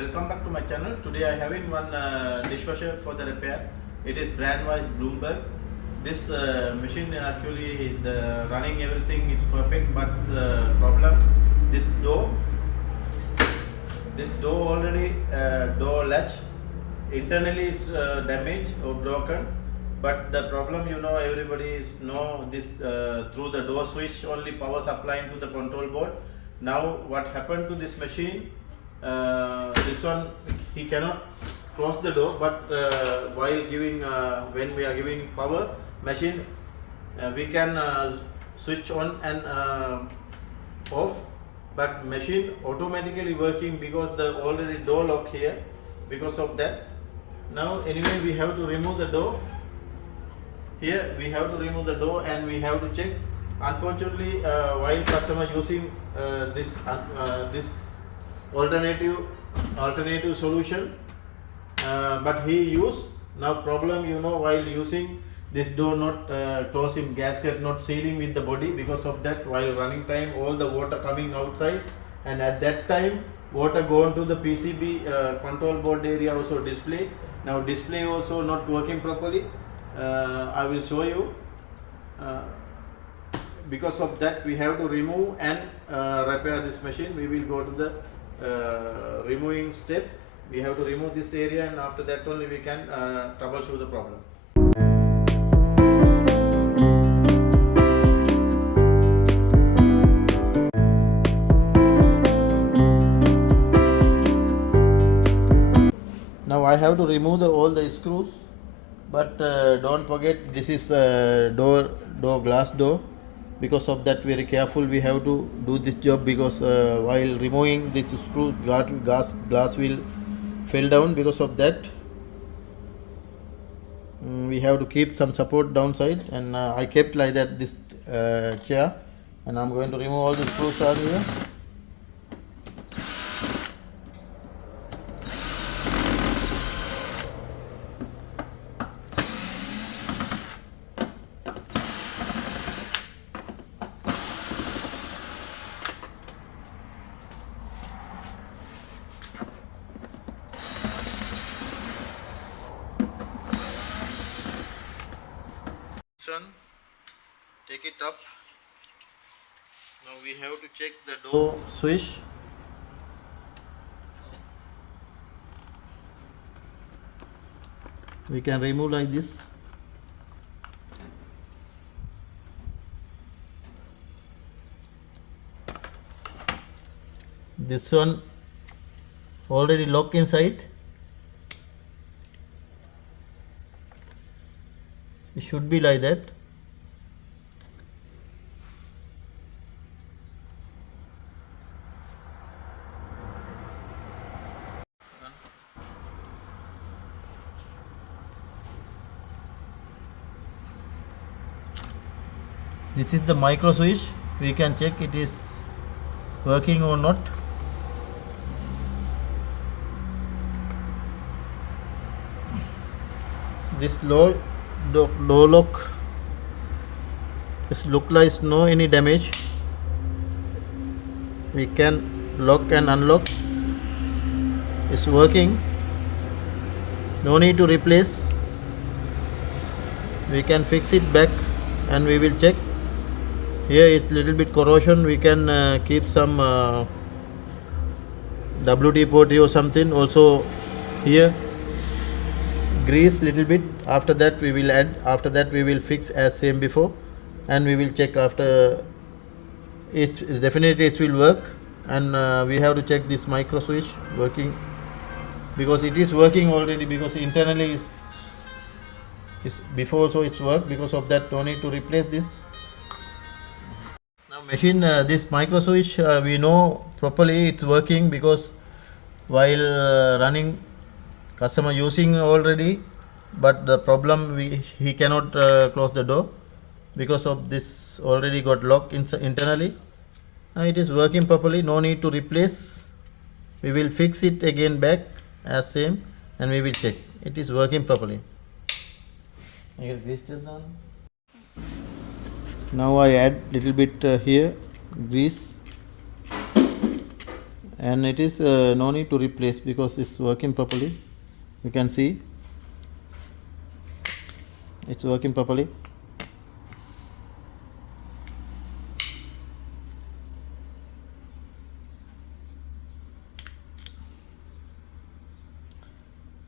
Welcome back to my channel. Today I having one dishwasher for the repair. It is brand wise Blomberg. This machine actually the running everything is perfect, but the problem this door already door latch internally it's damaged or broken. But the problem, everybody is know this through the door switch only power supplying to the control board. Now what happened to this machine? This one he cannot close the door, but while giving when we are giving power machine, we can switch on and off, but machine automatically working because the already door lock here. Because of that, now anyway we have to remove the door. Here we have to remove the door and we have to check. Unfortunately, while customer using this alternative solution, but he use now problem, while using this door not closing gasket not sealing with the body. Because of that, while running time all the water coming outside, and at that time water go on to the PCB control board area also display. Now display also not working properly. I will show you. Because of that we have to remove and repair this machine. We will go to the removing step. We have to remove this area, and after that only we can troubleshoot the problem. Now I have to remove all the screws, but don't forget this is glass door. Because of that, very careful we have to do this job, because while removing this screw, glass will fell down. Because of that, we have to keep some support downside, and I kept like that this chair, and I'm going to remove all the screws out here. Take it up. Now we have to check the door switch. We can remove like this. This one already locked inside. It should be like that. This is the micro switch. We can check it is working or not. This door lock is look like no any damage. We can lock and unlock. It's working. No need to replace. We can fix it back and we will check. Here it's little bit corrosion. We can keep some WD-40 or something. Also here grease little bit. After that we will add. After that we will fix as same before, and we will check after it. Definitely it will work, and we have to check this micro switch working, because it is working already, because internally is before also it's work. Because of that, don't need to replace this. Now machine this micro switch we know properly it's working, because while running customer using already, but the problem he cannot close the door. Because of this already got locked internally. Now it is working properly. No need to replace. We will fix it again back as same, and we will check it is working properly. Now I add little bit here grease, and it is no need to replace because it's working properly. You can see it's working properly.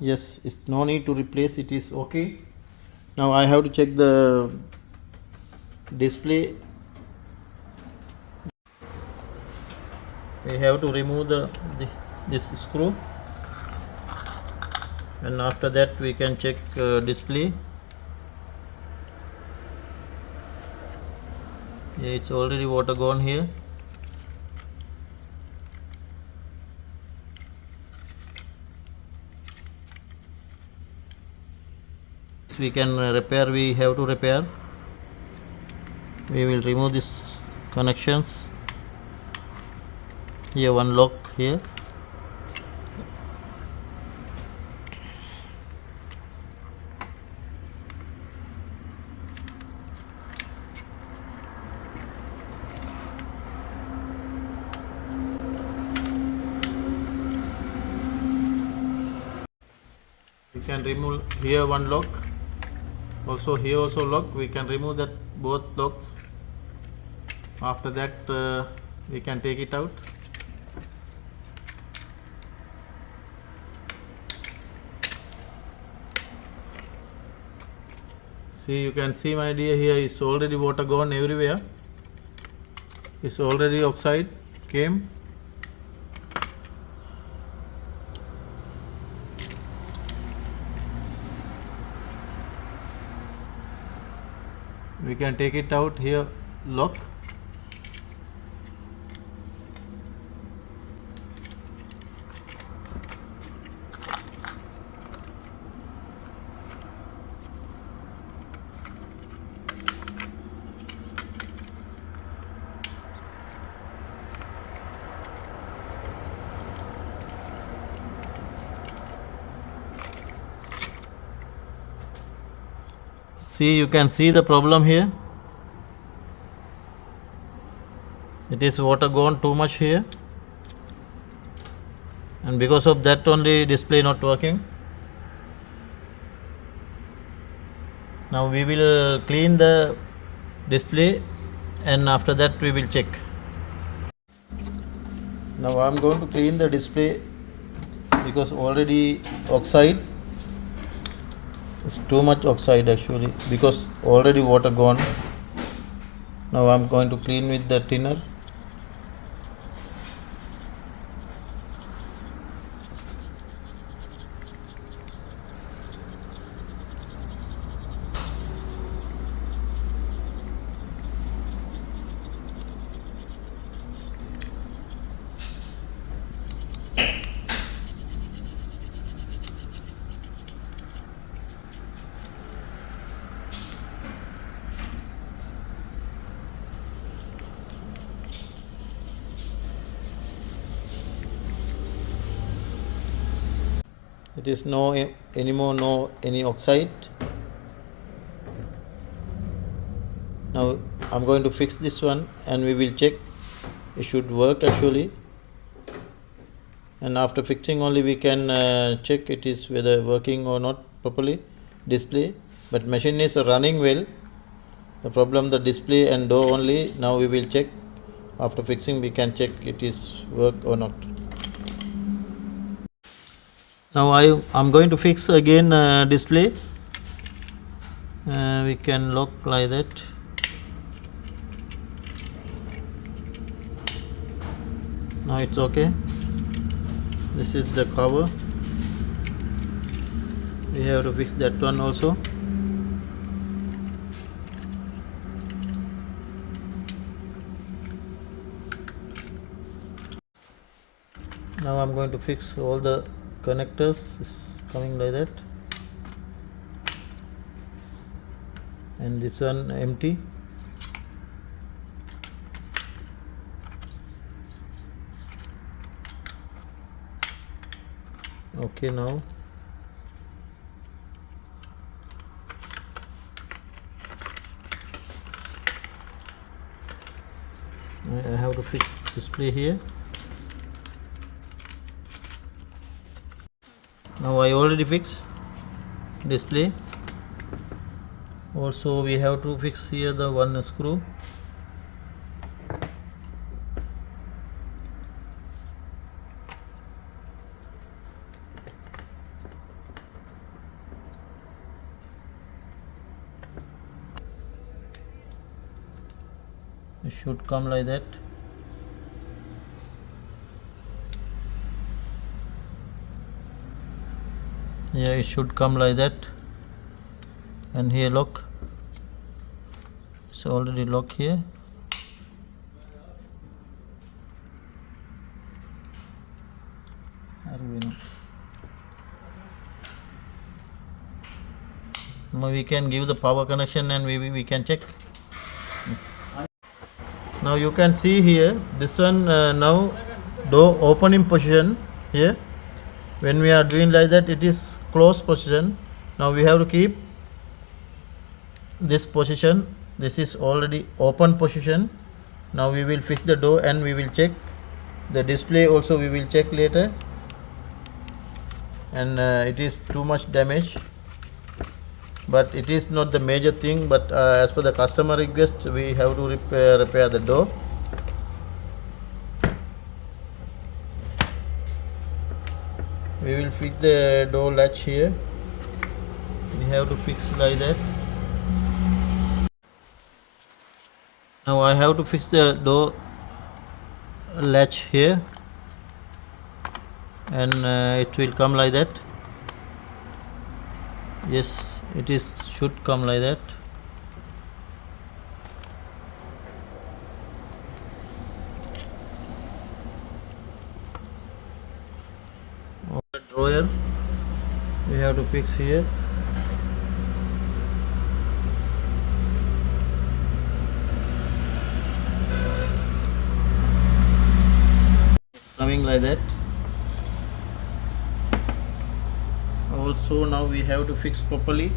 Yes, it's no need to replace, it is okay. Now I have to check the display. We have to remove this screw, and after that we can check display. Yeah, it's already water gone here. We can repair, we have to repair. We will remove these connections. Here one lock here. We can remove here one lock, also here also lock. We can remove that both locks. After that we can take it out. See, you can see, my dear, here is already water gone everywhere. It's already oxide came. We can take it out here, lock. See, you can see the problem here. It is water gone too much here, and because of that only display not working. Now we will clean the display, and after that we will check. Now I am going to clean the display because already oxide. It's too much oxide actually because already water gone. Now I am going to clean with the thinner. It is no anymore, no any oxide. Now I'm going to fix this one and we will check. It should work actually, and after fixing only we can check it is whether working or not properly display. But machine is running well. The problem the display and door only. Now we will check. After fixing we can check it is work or not. Now I'm going to fix again display. We can lock like that. Now it's okay. This is the cover. We have to fix that one also. Now I'm going to fix all the connectors. Is coming like that, and this one empty. Okay, now I have to fix display here. Now I already fixed display. Also we have to fix here the one screw. It should come like that. Yeah, it should come like that. And here lock. It's already locked here. Now we can give the power connection and we can check. Now you can see here this one now door open in position here. When we are doing like that, it is closed position. Now we have to keep this position. This is already open position. Now we will fix the door and we will check the display also. We will check later. And it is too much damage, but it is not the major thing. But as per the customer request, we have to repair the door. We will fix the door latch here. We have to fix like that. Now I have to fix the door latch here, and it will come like that. Yes, it is should come like that. Drawer we have to fix here. It's coming like that. Also now we have to fix properly.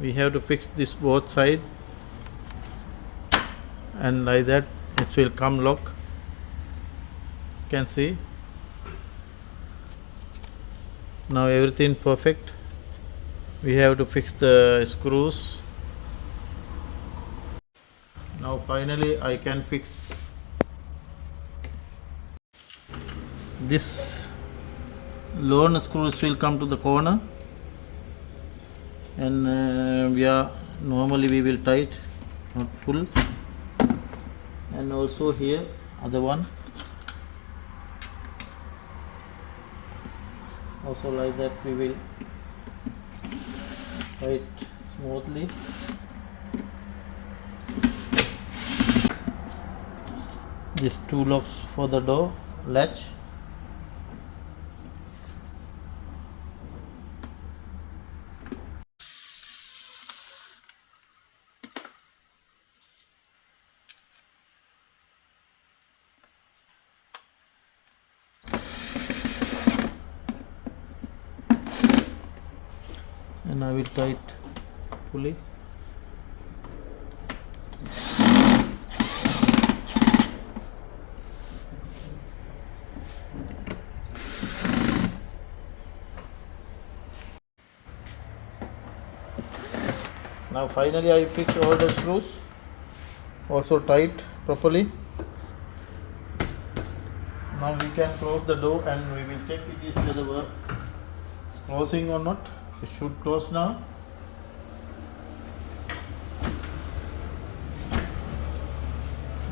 We have to fix this both side, and like that it will come lock. You can see now everything perfect. We have to fix the screws. Now finally I can fix this. Lone screws will come to the corner, and normally we will tight, not full. And also here other one also like that we will tight smoothly. These two locks for the door latch. And I will tight fully. Now finally I fix all the screws, also tight properly. Now we can close the door and we will check it is whether it's closing or not. It should close now.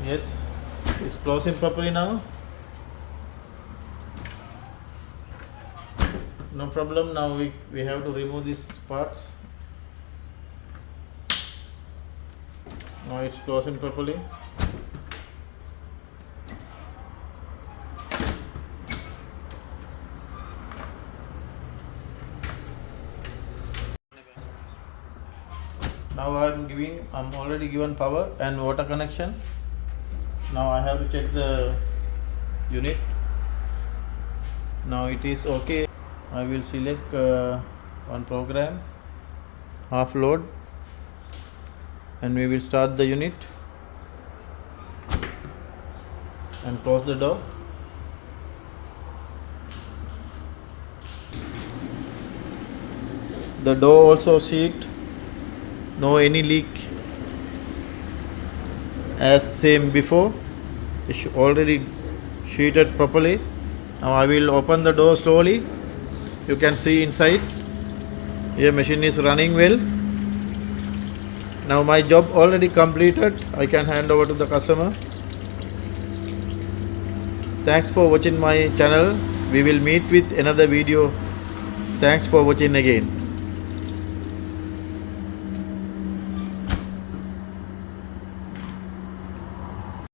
Yes, it's closing properly now. No problem. Now we have to remove these parts. Now it's closing properly. Now I'm already given power and water connection. Now I have to check the unit. Now it is okay. I will select one program, half load, and we will start the unit and close the door. The door also sheet, no any leak as same before. It's already sheeted properly. Now I will open the door slowly. You can see inside. Here machine is running well. Now my job already completed. I can hand over to the customer. Thanks for watching my channel. We will meet with another video. Thanks for watching again.